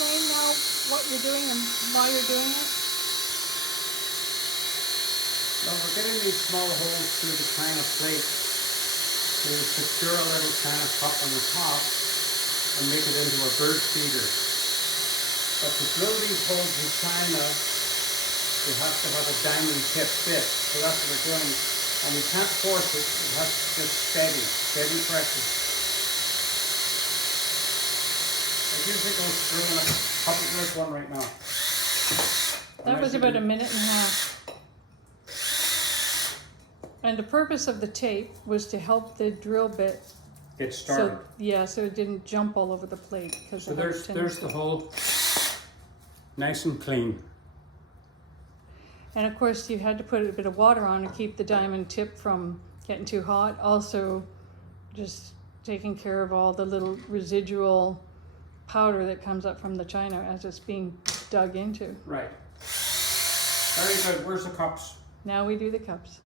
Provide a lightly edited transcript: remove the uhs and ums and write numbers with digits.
explain now what you're doing and why you're doing it? Well, we're getting these small holes through the china plate to secure a little china cup on the top and make it into a bird feeder. But to drill these holes in china, you have to have a diamond tip bit. So that's what we're doing. And we can't force it, it has to just steady pressure. It usually goes through in a couple, there's one right now. That was about a minute and a half. And the purpose of the tape was to help the drill bit. Get started. So it didn't jump all over the plate. So there's the hole, nice and clean. And of course you had to put a bit of water on to keep the diamond tip from getting too hot. Also just taking care of all the little residual powder that comes up from the china as it's being dug into. Right. Very good. Where's the cups? Now we do the cups.